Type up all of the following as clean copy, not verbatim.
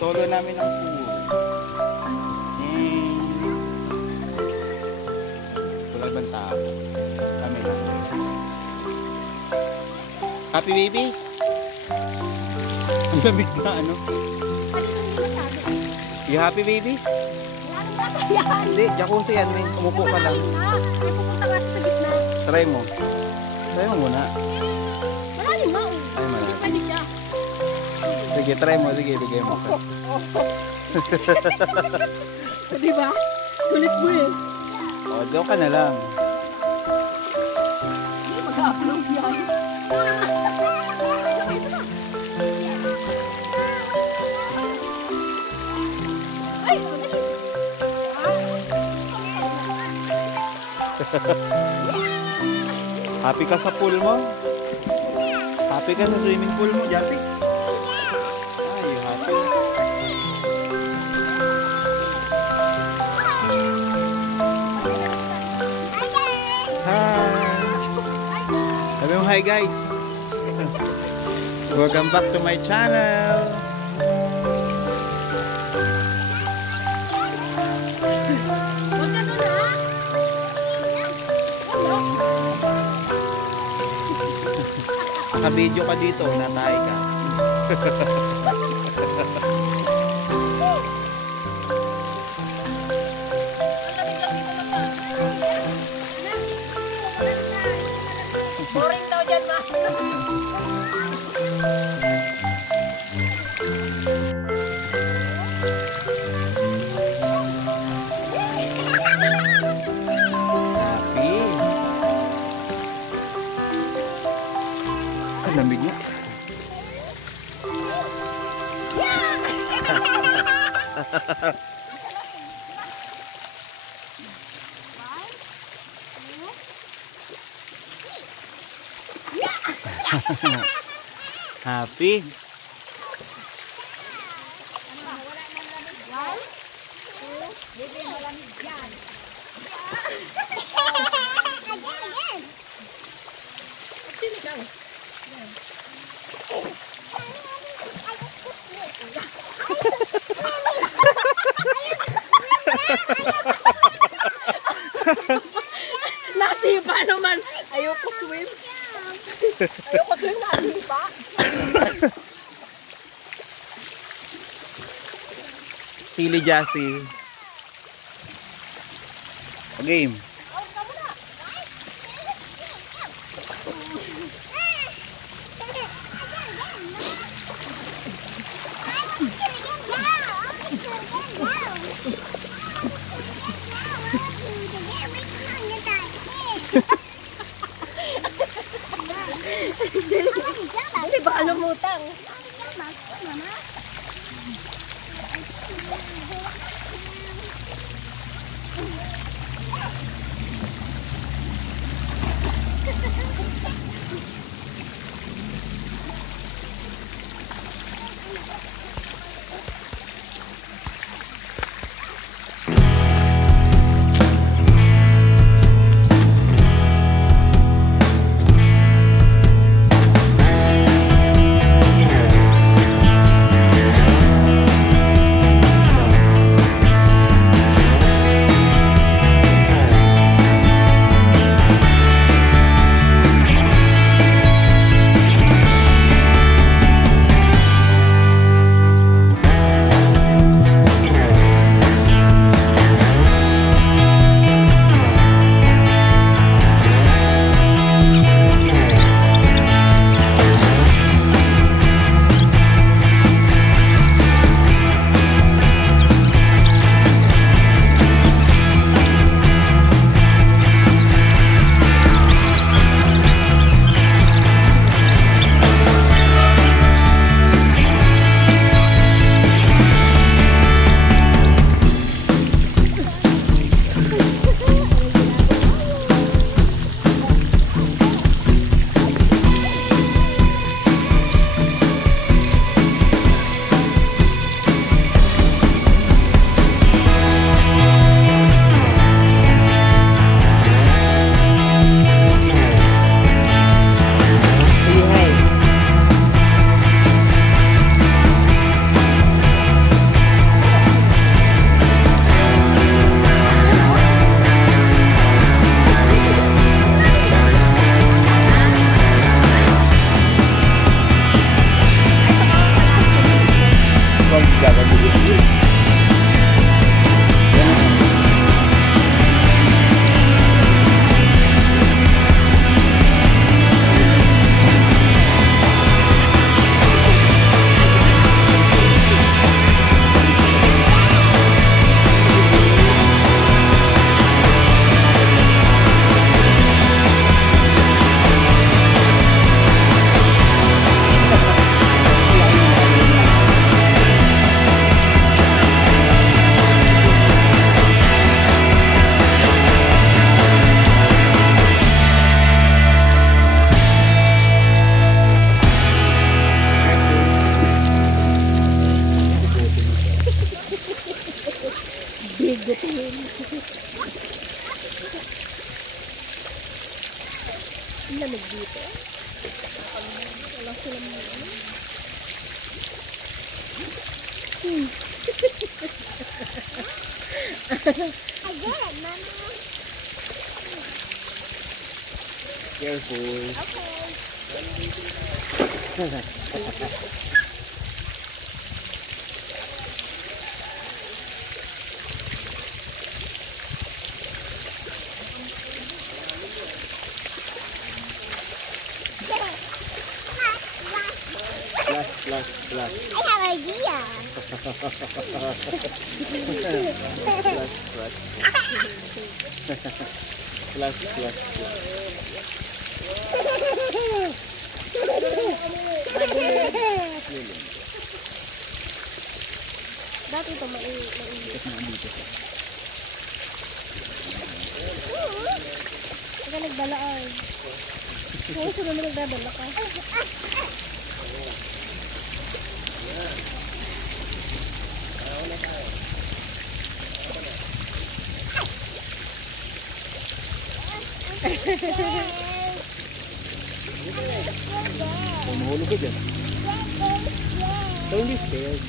Solo namin ang pool. Wala bang tao? Kami lang. Happy baby? Ang lamig na ano? You happy baby? Hindi, jacuzzi yan, men. Umupo ka lang. Ay, pupunta ka sa gitna. Try mo. Try mo muna. Malalim mo. Ay, malalim. Pwede siya. Sige, try mo. Sige, bigay mo. Diba? Kulit mo eh. O, doon ka na lang. Hindi mag-upload yan. Happy ka sa pool mo? Happy ka sa swimming pool mo, Jati? Ah, you happy? Hi! Sabi mo hi guys! Welcome back to my channel! Naka-video ka dito, natay ka. Boring daw dyan, ma. Happy. Ang lamig niya. Happy. Nasipa naman. Ayoko swim. Ayoko swim, nasipa. Sili Jassy. Game. Hindi ba lumutang? Bang jangan dulu. Bigotin. Ang lamig dito. Wala silang ano. I did it, Mama. Careful. Okay. Plus. I have an idea. Dati ito mainit. Ika nagdala ay. Oo, sunod na nagdadala ka. Mahulog ka dyan. Don't be scared.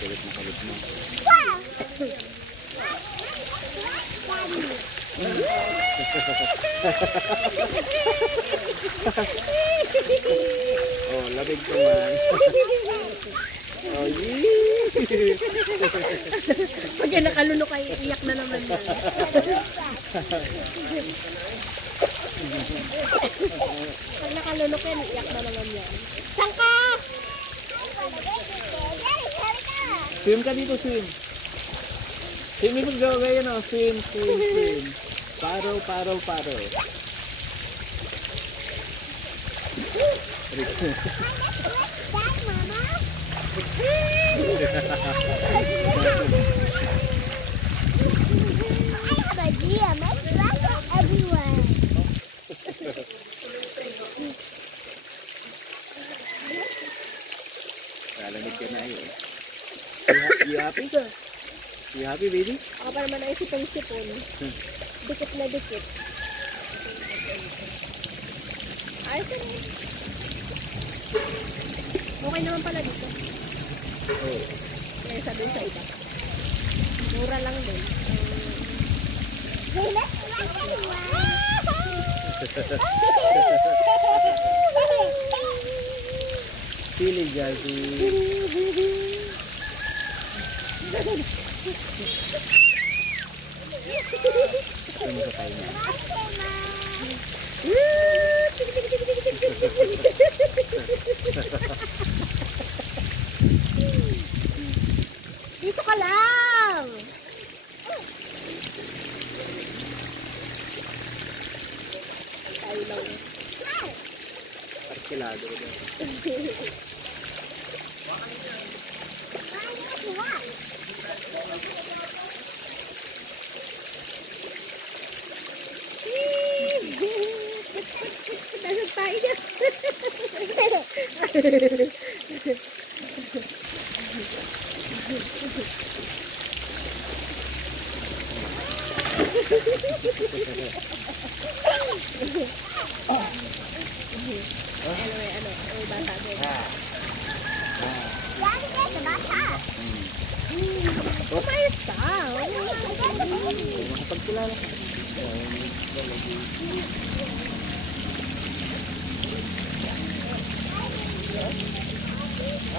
Kulit mo. Oh, labig ko man. Oh, yee! Pag yan nakalunok ay iyak na naman yan. Pag nakalunok yan, iyak na naman yan. Saan ka? Swim ka dito, swim. Swim mo gawin yan, oh. Swim. Paro. Lalamig ka na eh. You happy ka? You happy, baby? Ako pa naman ay sipon-sipon. Dikit na dikit. Ayos na rin. Okay naman pala dito. Oh. Kaya sabi sa iba. Mura lang din. Silly Jazzy. Ano ka tayo na? Dito ka lang! Tayo lang. Arkilado ko dyan. Nasaan tayo dyan? Ano, bata din. Umayos ka. Makapagkilala ka.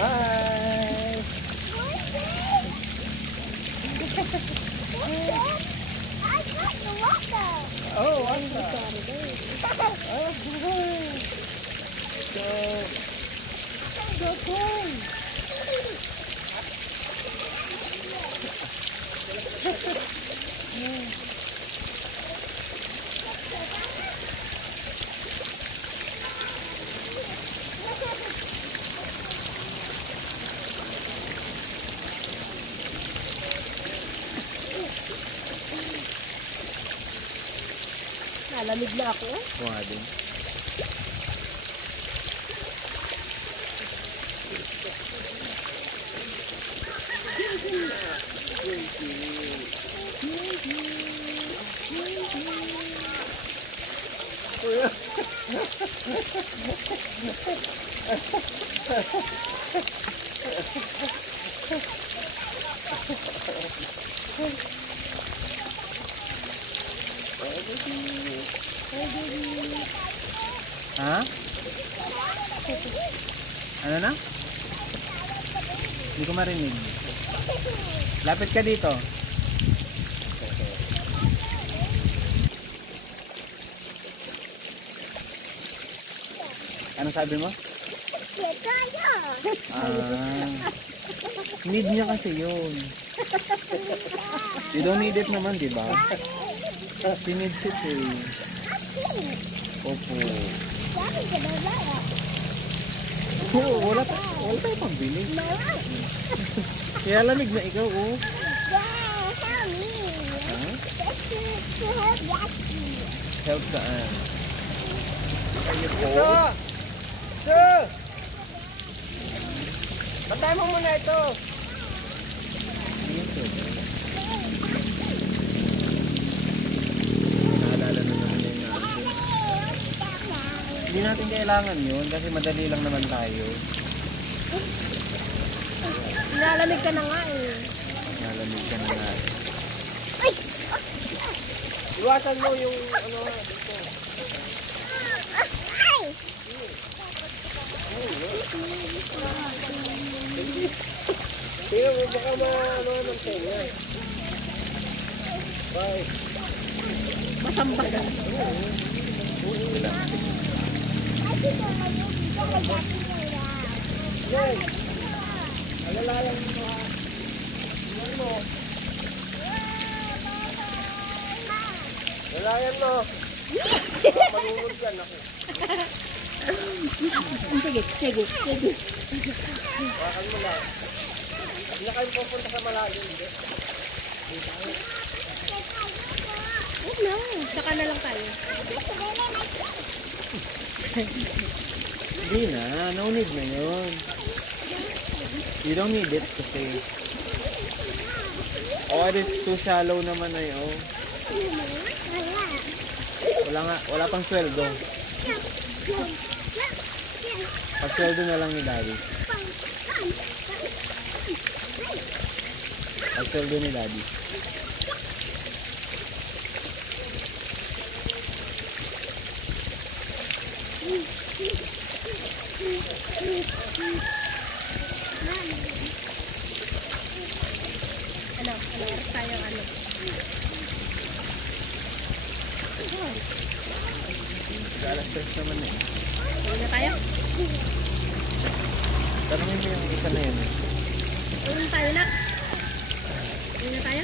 Hi! I got the water. Oh, what's that? So cool! Nalamig na ako. Kuha din. Ha? Ano na? Hindi ko marinig. Lapit ka dito. Ano sabi mo? Need niya kasi yun. You don't need it naman, di ba? She needs it eh. Opo. Oo, wala tayo pambili. Kaya lamig na ikaw, oh. Help saan? Ito! Ito! Patay mo muna ito! Naalala na naman yun na. Hindi natin kailangan yun kasi madali lang naman tayo. Nalamig ka na nga eh. Nalamig ka na nga. Iwasan mo yung ano dito. Tingnan mo baka ano ng tenga. Bye. Masamba ka. Yan. Alalayan mo ha. Tingnan mo. Alalayan mo. Manunod yan ako. Sige. Wakan mo lang. Hindi na kayo pupunta sa malalim. Hindi. Huwag na. Saka na lang tayo. Hindi na, no need na yun. You don't need it kasi. Oh, it's too shallow naman na yun. Wala pang sweldo. Pag-sweldo na lang ni Daddy. Pag-sweldo ni Daddy. Ano oras tayo Alas 3 naman eh. Uwi na tayo? Tanungin mo yung isa na yun eh. Uwi na tayo na. Uwi na tayo?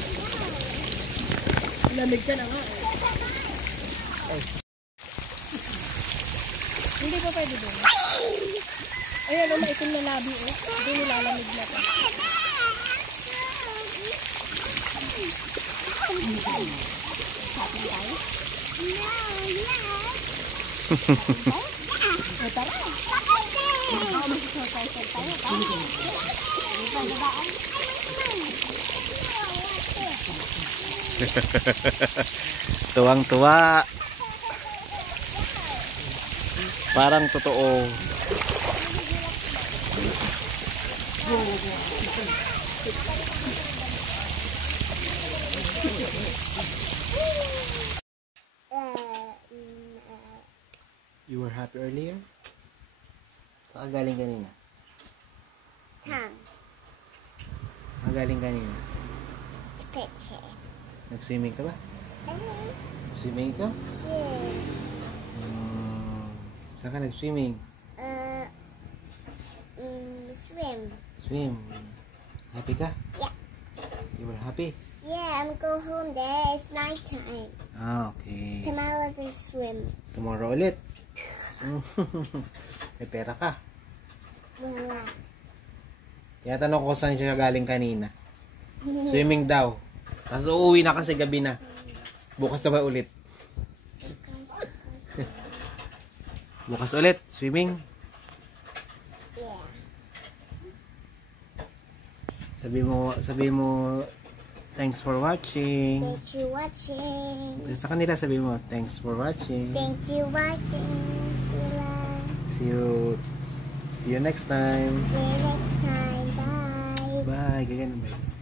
Lamig ka na nga eh. Hindi pa pwede doon. Ayan, maitim na labi eh. Hindi nilalamig na pa. Happy tayo? Tara. Baka mag-surprise tayo. Tuwang-tuwa. Parang totoo. You were happy earlier? Saan galing kanina? Time. Magaling kanina. It's a picture. Nag-swimming ka ba? Nag-swimming ka? Yeah. Saan ka nag-swimming? Swim. Swim. Happy ka? Yeah. You were happy? Yeah, I'm go home there. It's night time. Ah, okay. Tomorrow we swim. Tomorrow ulit. May pera ka. Wala. Kaya tanong ko saan siya galing kanina. Swimming daw. Tapos uuwi na kasi gabi na. Bukas na ba ulit? Bukas ulit. Swimming. Yeah. Sabi mo, thanks for watching. Thank you watching. Sa kanila sabi mo, thanks for watching. Thank you watching. See you next time. See you next time. Bye. Bye. Ganyan, bye.